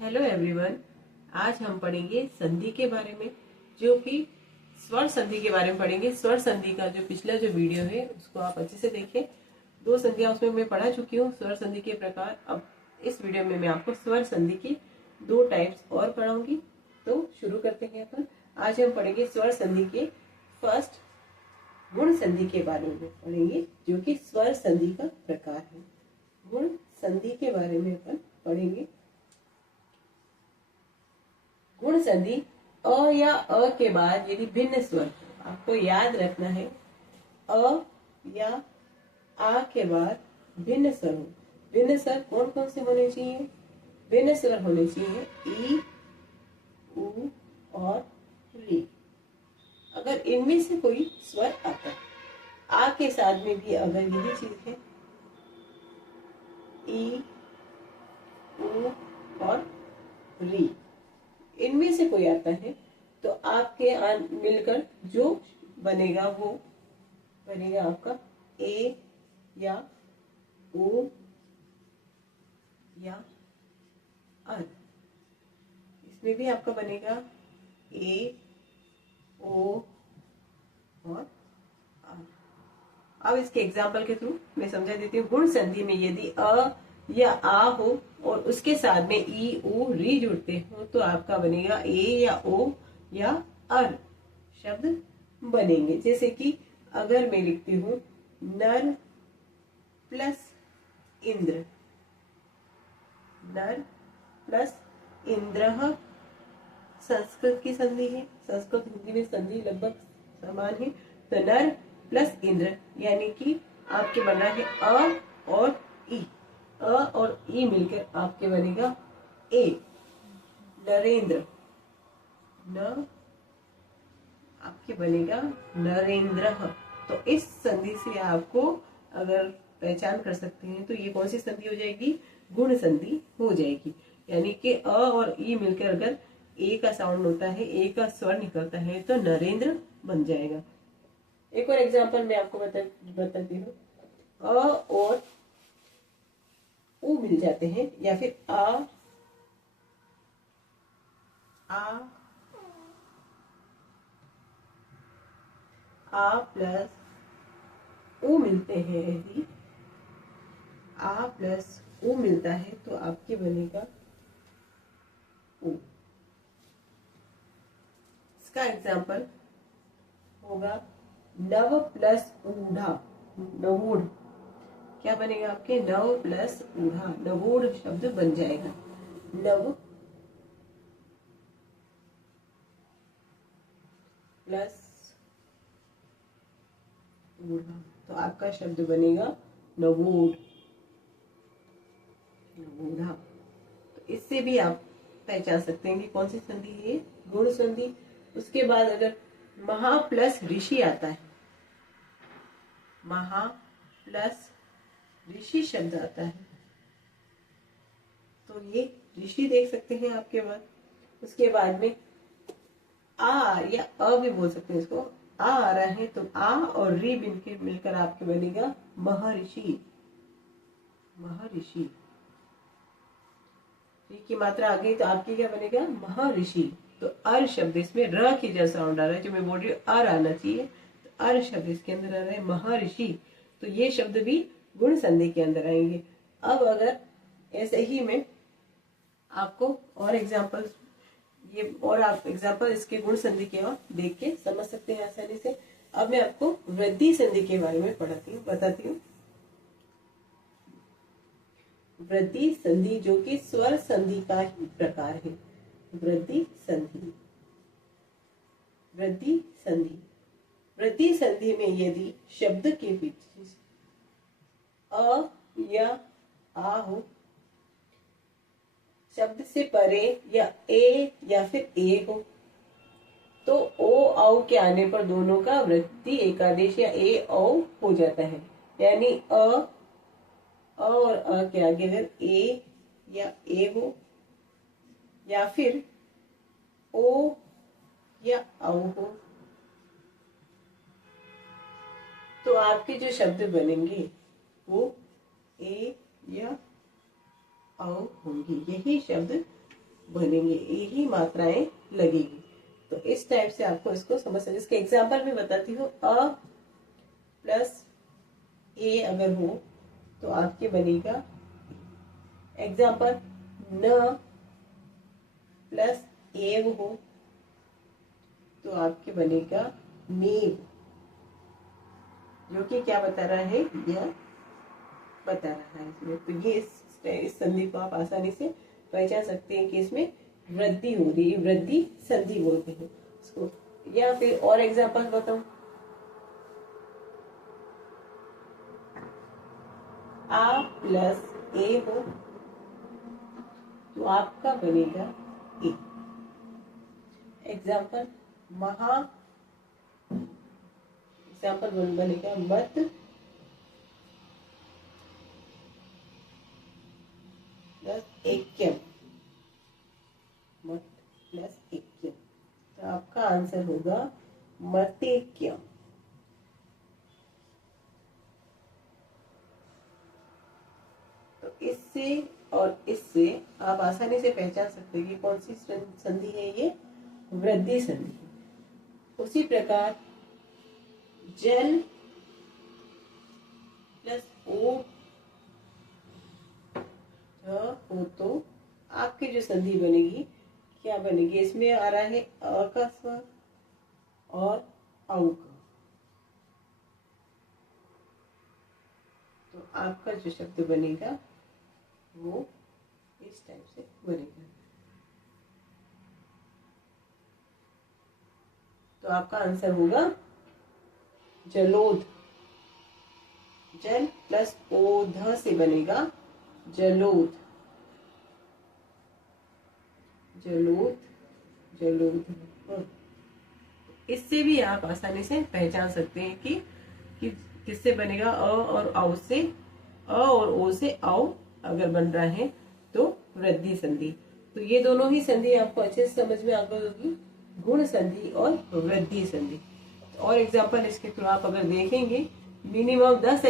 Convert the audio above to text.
Hello everyone. आज हम पढ़ेंगे संधि के बारे में, जो कि स्वर संधि के बारे में पढ़ेंगे। स्वर संधि का जो पिछला जो वीडियो है उसको आप अच्छे से देखें। 2 संधियां उसमें मैं पढ़ा चुकी हूँ, स्वर संधि के प्रकार। अब इस वीडियो में मैं आपको स्वर संधि की 2 टाइप्स और पढ़ाऊंगी। तो शुरू करते हैं अपन। आज हम पढ़ेंगे स्वर संधि के फर्स्ट गुण संधि के बारे में पढ़ेंगे, जो कि स्वर संधि का प्रकार है। गुण संधि के बारे में अपन पढ़ेंगे। गुण संधि अ या अ के बाद यदि भिन्न स्वर, आपको याद रखना है, अ या आ के बाद भिन्न स्वर हो। भिन्न स्वर कौन कौन से होने चाहिए? भिन्न स्वर होने चाहिए ई, उ और री। अगर इनमें से कोई स्वर आता है, आ के साथ में भी अगर यही चीज है ई, उ और री, इनमें से कोई आता है तो आपके मिलकर जो बनेगा वो बनेगा आपका ए या ओ या अर। इसमें भी आपका बनेगा ए, ओ और आर। अब इसके एग्जाम्पल के थ्रू मैं समझा देती हूँ। गुण संधि में यदि अ या आ हो और उसके साथ में ई, उ, री जुड़ते हो तो आपका बनेगा ए या ओ या अर शब्द बनेंगे। जैसे कि अगर मैं लिखती हूँ नर प्लस इंद्र, नर प्लस इंद्र संस्कृत की संधि है। संस्कृत हिंदी में संधि लगभग समान है। तो नर प्लस इंद्र यानी कि आपके बन रहा है अ और ई। अ और ई मिलकर आपके बनेगा ए, नरेंद्र। न आपके बनेगा नरेंद्र। तो इस संधि से आपको अगर पहचान कर सकते हैं तो ये कौन सी संधि हो जाएगी? गुण संधि हो जाएगी। यानी कि अ और ई मिलकर अगर ए का साउंड होता है, ए का स्वर निकलता है तो नरेंद्र बन जाएगा। एक और एग्जांपल मैं आपको बताती हूँ। अ और उ मिल जाते हैं, या फिर आ प्लस उ मिलते हैं। यदि आ प्लस उ मिलता है तो आपके बनेगा उ। इसका एग्जाम्पल होगा नव प्लस ऊढ़ा, नवूढ़। क्या बनेगा आपके? नव प्लस ऊढ़ा, नवूढ़ शब्द बन जाएगा। नव प्लस ऊढ़ा तो आपका शब्द बनेगा नवूढ़, नवूढ़ा। तो इससे भी आप पहचान सकते हैं कि कौन सी संधि है, गुण संधि। उसके बाद अगर महा प्लस ऋषि आता है, महा प्लस ऋषि शब्द आता है तो ये ऋषि देख सकते हैं आपके बाद। उसके बाद में आ या अ भी बोल सकते हैं इसको। आ रहा है तो आ और री मिलकर आपके बनेगा महर्षि, महर्षि। री की मात्रा आ गई तो आपकी क्या बनेगा? महर्षि। तो अर शब्द, इसमें र की जो साउंड आ रहा है, जो मैं बोल रही हूँ अर आना चाहिए, तो अर शब्द इसके अंदर आ रहा है महर्षि। तो ये शब्द भी गुण संधि के अंदर आएंगे। अब अगर ऐसे ही मैं आपको और एग्जाम्पल, ये और आप एग्जाम्पल इसके गुण संधि के और देख के समझ सकते हैं आसानी से। अब मैं आपको वृद्धि संधि के बारे में बताती हूँ। वृद्धि संधि जो कि स्वर संधि का ही प्रकार है। वृद्धि संधि, वृद्धि संधि। वृद्धि संधि में यदि शब्द के पीछे अ या आ हो, शब्द से परे या ए या फिर ए हो, तो ओ औ के आने पर दोनों का वृद्धि एकादेश या ए औ हो जाता है। यानी अ और अ के आगे अगर ए या ए हो, या फिर ओ या औ हो, तो आपके जो शब्द बनेंगे वो ए या औ होंगे। यही शब्द बनेंगे, एक ही मात्राएं लगेगी। तो इस टाइप से आपको इसको समझ सकते। इसके एग्जाम्पल में बताती हूँ। अ प्लस ए अगर हो तो आपके बनेगा एग्जाम्पल, न प्लस एव हो तो आपके बनेगा मेव, जो कि क्या बता रहा है, यह बता रहा है इसमें। तो ये इस संधि को आप आसानी से पहचान सकते हैं कि इसमें वृद्धि हो रही है, वृद्धि संधि बोलते हैं इसको। या फिर और एग्जांपल बताऊं, आ प्लस ए हो तो आपका बनेगा ए। एग्जाम्पल, एग्जाम्पल बनेगा मत प्लस एक्यम, मत प्लस एक्यम, तो आपका आंसर होगा मतेक्यम। तो इससे और इससे आप आसानी से पहचान सकते हैं कि कौन सी संधि है, ये वृद्धि संधि है। उसी प्रकार जल प्लस ओ हो तो आपकी जो संधि बनेगी क्या बनेगी, इसमें आ रहा है अ का स्वर और औ का, तो आपका जो शब्द बनेगा वो इस टाइप से बनेगा। तो आपका आंसर होगा जलोध। जल प्लस ओध से बनेगा जलोध, जलोध, जलोध। इससे भी आप आसानी से पहचान सकते हैं कि किससे बनेगा, अ और औ से, अ और ओ से औ अगर बन रहा है तो वृद्धि संधि। तो ये दोनों ही संधि आपको अच्छे से समझ में आ गई होगी, गुण संधि और वृद्धि संधि। और एग्जाम्पल इसके थ्रू आप अगर देखेंगे, मिनिमम 10